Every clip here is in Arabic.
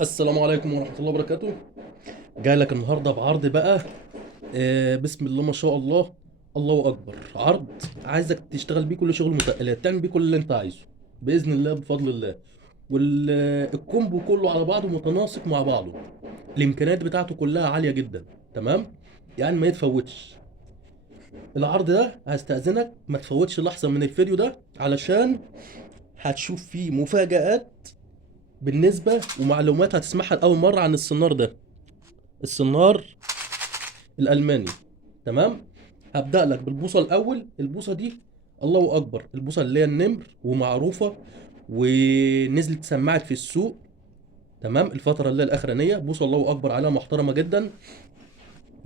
السلام عليكم ورحمة الله وبركاته. جاي لك النهارده بعرض بقى. بسم الله ما شاء الله. الله اكبر عرض. عايزك تشتغل بيه كل شغل متقلات، تعمل بيه كل اللي انت عايزه باذن الله بفضل الله. والكومبو كله على بعضه متناسق مع بعضه. الامكانيات بتاعته كلها عالية جدا. تمام. يعني ما يتفوتش العرض ده. هستأذنك ما تفوتش لحظة من الفيديو ده علشان هتشوف فيه مفاجآت بالنسبة ومعلومات هتسمعها لأول مرة عن السنار ده. السنار الالماني. تمام. هبدأ لك بالبوصة الاول. البوصة دي الله اكبر، البوصة اللي هي النمر ومعروفة ونزلت سمعت في السوق. تمام. الفترة اللي هي الاخرانية بوصة الله اكبر عليها محترمة جدا.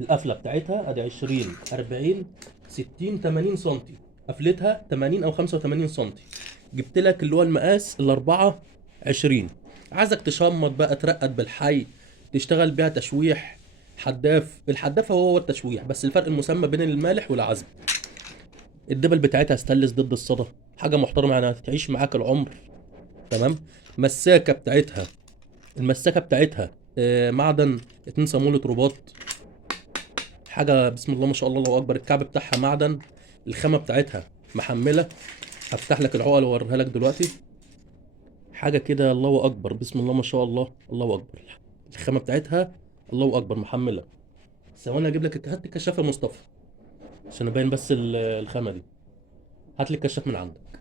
القفلة بتاعتها ادي 20 40 60 80 سنتي. قفلتها 80 او 85 سنتي. جبت لك اللي هو المقاس الاربعة 20. عايزك تشمط بقى ترقد بالحي، تشتغل بيها تشويح. حداف. الحداف هو التشويح بس الفرق المسمى بين المالح والعذب. الدبل بتاعتها ستانلس ضد الصدى. حاجة محترمة يعني هتعيش معاك العمر. تمام. مساكة بتاعتها. المساكة بتاعتها معدن 2 صامولة رباط. حاجة بسم الله ما شاء الله الله أكبر. الكعب بتاعها معدن. الخامة بتاعتها محملة. هفتح لك العقل واوريها لك دلوقتي. حاجة كده الله أكبر بسم الله ما شاء الله الله أكبر. الخامة بتاعتها الله أكبر محملة. ثواني أجيب لك هات الكشاف يا مصطفى عشان أبين بس الخامة دي. هات لي الكشاف من عندك.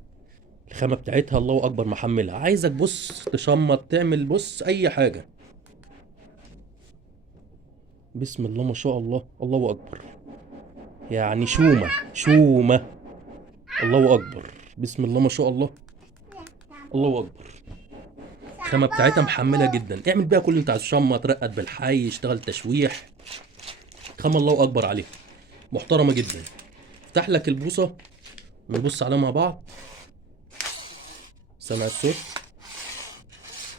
الخامة بتاعتها الله أكبر محملة. عايزك بص تشمط تعمل بص أي حاجة. بسم الله ما شاء الله الله أكبر. يعني شومة شومة. الله أكبر. بسم الله ما شاء الله الله أكبر. الخامة بتاعتها محملة جدا. اعمل بيها كل اللي انت عايزه. شمط رقد بالحي اشتغل تشويح. خامة الله أكبر عليها محترمة جدا. افتح لك البوصة ونبص عليها مع بعض. سامع الصوت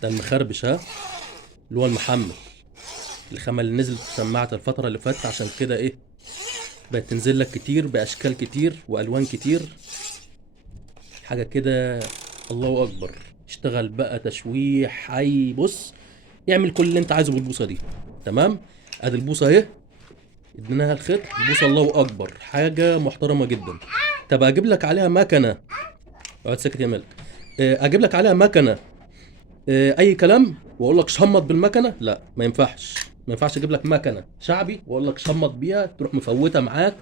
ده المخربش ها اللي هو المحمل. الخامة اللي نزلت سماعة الفترة اللي فاتت عشان كده ايه بقت تنزل لك كتير بأشكال كتير وألوان كتير. حاجة كده الله أكبر. اشتغل بقى تشويح حي بص. يعمل كل اللي انت عايزه بالبوصة دي. تمام. ادي البوصة اهي. اديناها الخيط. البوصة الله أكبر حاجة محترمة جدا. طب أجيب لك عليها مكنة. اقعد ساكت يا مالك. أجيب لك عليها مكنة اي كلام واقول لك شمط بالمكنه؟ لا ما ينفعش. ما ينفعش اجيب لك مكنه شعبي واقول لك شمط بيها تروح مفوته معاك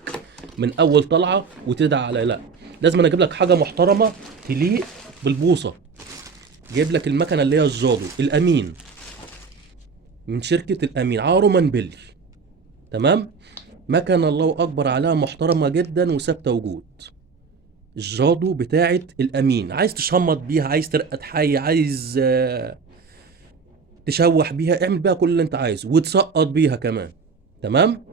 من اول طلعه وتدعي على لا. لازم أنا اجيب لك حاجه محترمه تليق بالبوصه. جايب لك المكنه اللي هي الجادو الامين من شركه الامين عارومان بيلي. تمام. مكنه الله اكبر عليها محترمه جدا وثابته وجود. الجادو بتاعت الامين. عايز تشمط بيها عايز ترقد حي عايز تشوح بيها اعمل بيها كل اللي انت عايزه وتسقط بيها كمان. تمام.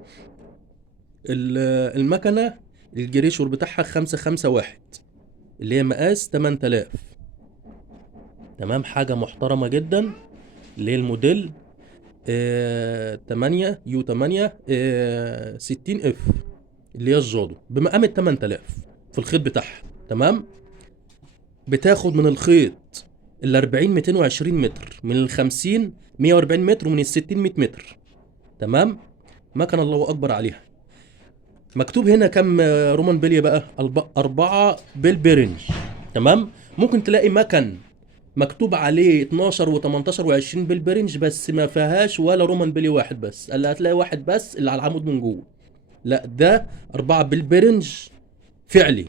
المكنه الجريشور بتاعها 551 اللي هي مقاس 8000. تمام. حاجه محترمه جدا. اللي هي الموديل 8 يو 8 60 اف اللي هي الجادو بمقام 8000 في الخيط بتاعها. تمام. بتاخد من الخيط ال 40 220 متر، من ال 50 140 متر، ومن ال 60 100 متر. تمام. مكنه الله اكبر عليها. مكتوب هنا كم رومان بلي بقى؟ 4 بالبرنج. تمام. ممكن تلاقي مكن مكتوب عليه 12 و18 و20 بالبرنج بس ما فيهاش ولا رومان بلي واحد بس. اللي هتلاقي واحد بس اللي على العمود من جوه. لا ده 4 بالبرنج فعلي.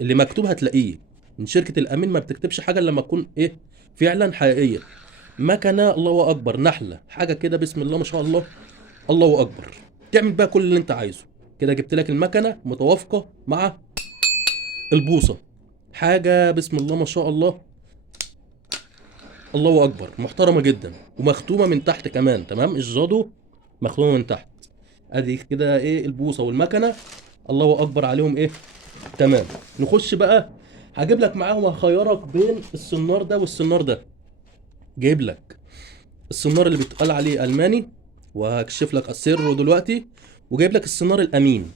اللي مكتوب هتلاقيه من شركة الأمين. ما بتكتبش حاجة إلا لما تكون إيه فعلا حقيقية. مكنة الله أكبر نحلة. حاجة كده بسم الله ما شاء الله الله أكبر. تعمل بقى كل اللي أنت عايزه. كده جبت لك المكنة متوافقة مع البوصة. حاجة بسم الله ما شاء الله الله أكبر محترمة جدا ومختومة من تحت كمان. تمام. الجادو مختومة من تحت. ادي كده ايه البوصة والمكنة الله أكبر عليهم ايه. تمام. نخش بقى. هجيب لك معاهم هخيرك بين السنار ده والسنار ده. جايب لك السنار اللي بيتقال عليه ألماني وهكشف لك سره دلوقتي. وجايب لك السنار الأمين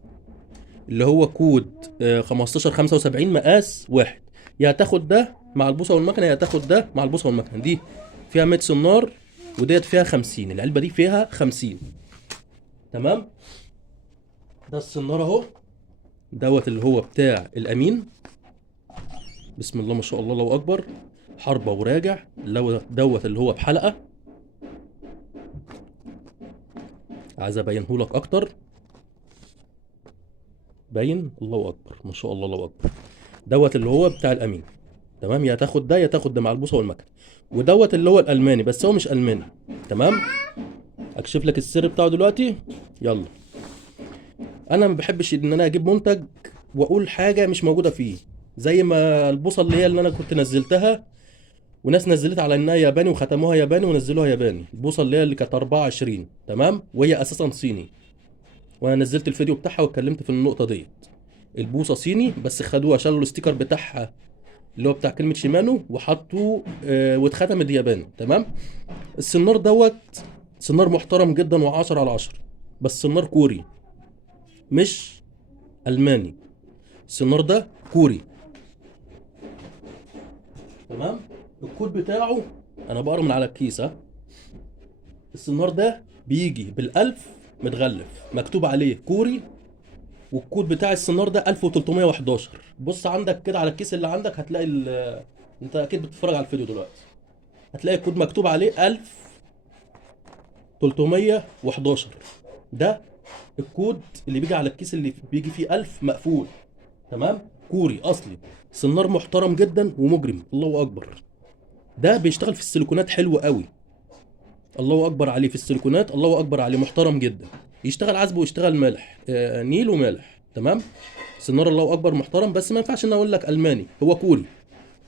اللي هو كود 15 75 مقاس واحد. يا تاخد ده مع البوصه والمكنه يا تاخد ده مع البوصه والمكنه. دي فيها 100 سنار وديت فيها 50. العلبه دي فيها 50. تمام. ده السناره اهو، دوت اللي هو بتاع الامين. بسم الله ما شاء الله، الله اكبر. حربه وراجع. دوت اللي هو بحلقه. عايز ابينهولك اكتر. باين، الله اكبر ما شاء الله، الله اكبر. دوت اللي هو بتاع الامين. تمام. يا تاخد ده يا تاخد ده مع البوصه والمكنه. ودوت اللي هو الالماني، بس هو مش الماني. تمام. اكشف لك السر بتاعه دلوقتي. يلا. انا ما بحبش ان انا اجيب منتج واقول حاجه مش موجوده فيه. زي ما البوصه اللي هي اللي انا كنت نزلتها، وناس نزلت على انها ياباني وختموها ياباني ونزلوها ياباني. البوصه اللي كانت 24. تمام. وهي اساسا صيني، وانا نزلت الفيديو بتاعها واتكلمت في النقطه ديت. البوصه صيني، بس خدوها شالوا الاستيكر بتاعها اللي هو بتاع كلمه شيمانو وحطوا واتختمت ياباني. تمام. السنار دوت سنار محترم جدا و10 على 10، بس سنار كوري مش الماني. السنار ده كوري. تمام. الكود بتاعه انا بقرا من على الكيس. ها. السنار ده بيجي بالالف متغلف مكتوب عليه كوري، والكود بتاع السنار ده 1311. بص عندك كده على الكيس اللي عندك هتلاقي انت اكيد بتتفرج على الفيديو دلوقتي، هتلاقي الكود مكتوب عليه 1311. ده الكود اللي بيجي على الكيس اللي بيجي فيه 1000 مقفول. تمام. كوري اصلي. سنار محترم جدا ومجرم، الله اكبر. ده بيشتغل في السيليكونات حلو قوي. الله اكبر عليه في السيليكونات، الله اكبر عليه، محترم جدا. يشتغل عزب ويشتغل مالح، نيل ومالح. تمام. سنار الله اكبر محترم، بس ما ينفعش ان اقول لك الماني، هو كوري.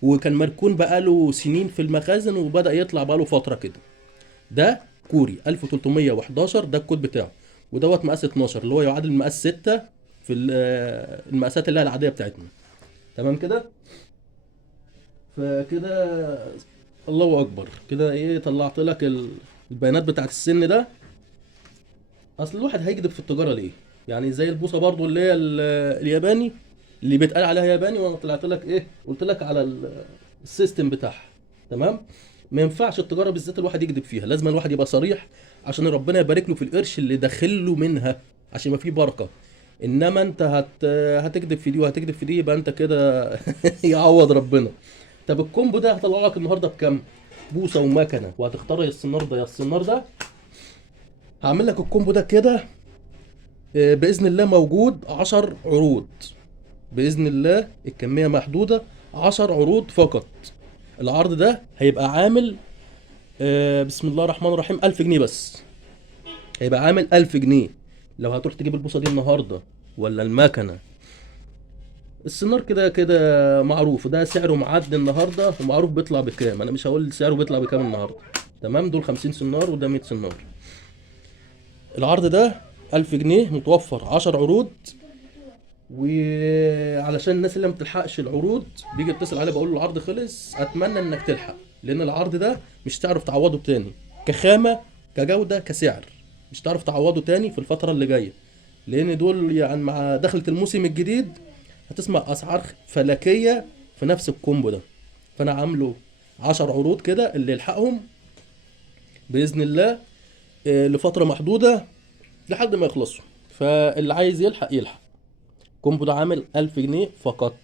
وكان مركون بقاله سنين في المخازن وبدأ يطلع بقاله فترة كده. ده كوري 1311. ده الكود بتاعه. ودوت مقاس 12 اللي هو يعادل مقاس 6 في المقاسات اللي هي العادية بتاعتنا. تمام كده. فكده الله اكبر كده. ايه، طلعت لك البيانات بتاعت السن ده. اصل الواحد هيكذب في التجاره ليه؟ يعني زي البوصه برضو اللي هي الياباني اللي بيتقال عليها ياباني، وانا طلعت لك ايه، قلت لك على السيستم بتاعها. تمام. ما ينفعش التجاره بالذات الواحد يكذب فيها، لازم الواحد يبقى صريح عشان ربنا يبارك له في القرش اللي داخل له منها، عشان يبقى فيه بركه. انما انت هتكذب في دي وهتكذب في دي، يبقى انت كده يعوض ربنا. طب الكومبو ده هطلع لك النهارده بكام؟ بوصه ومكنه، وهتختار يا السنار ده يا السنار ده. هعمل لك الكومبو ده كده باذن الله موجود 10 عروض. باذن الله الكميه محدوده، 10 عروض فقط. العرض ده هيبقى عامل بسم الله الرحمن الرحيم 1000 جنيه بس. هيبقى عامل 1000 جنيه لو هتروح تجيب البوصه دي النهارده ولا المكنه. السنار كده كده معروف، ده سعره معدي النهارده ومعروف بيطلع بكام. انا مش هقول سعره بيطلع بكام النهارده. تمام. دول 50 سنار وده 100 سنار. العرض ده 1000 جنيه متوفر 10 عروض. وعلشان الناس اللي ما بتلحقش العروض بيجي يتصل عليا بقول له العرض خلص، اتمنى انك تلحق، لان العرض ده مش هتعرف تعوضه تاني كخامه كجوده كسعر. مش هتعرف تعوضه تاني في الفتره اللي جايه، لان دول يعني مع دخلة الموسم الجديد هتسمع اسعار فلكيه في نفس الكومبو ده. فانا عامله 10 عروض كده اللي يلحقهم باذن الله لفتره محدوده لحد ما يخلصوا. فاللي عايز يلحق يلحق. الكومبو ده عامل 1000 جنيه فقط.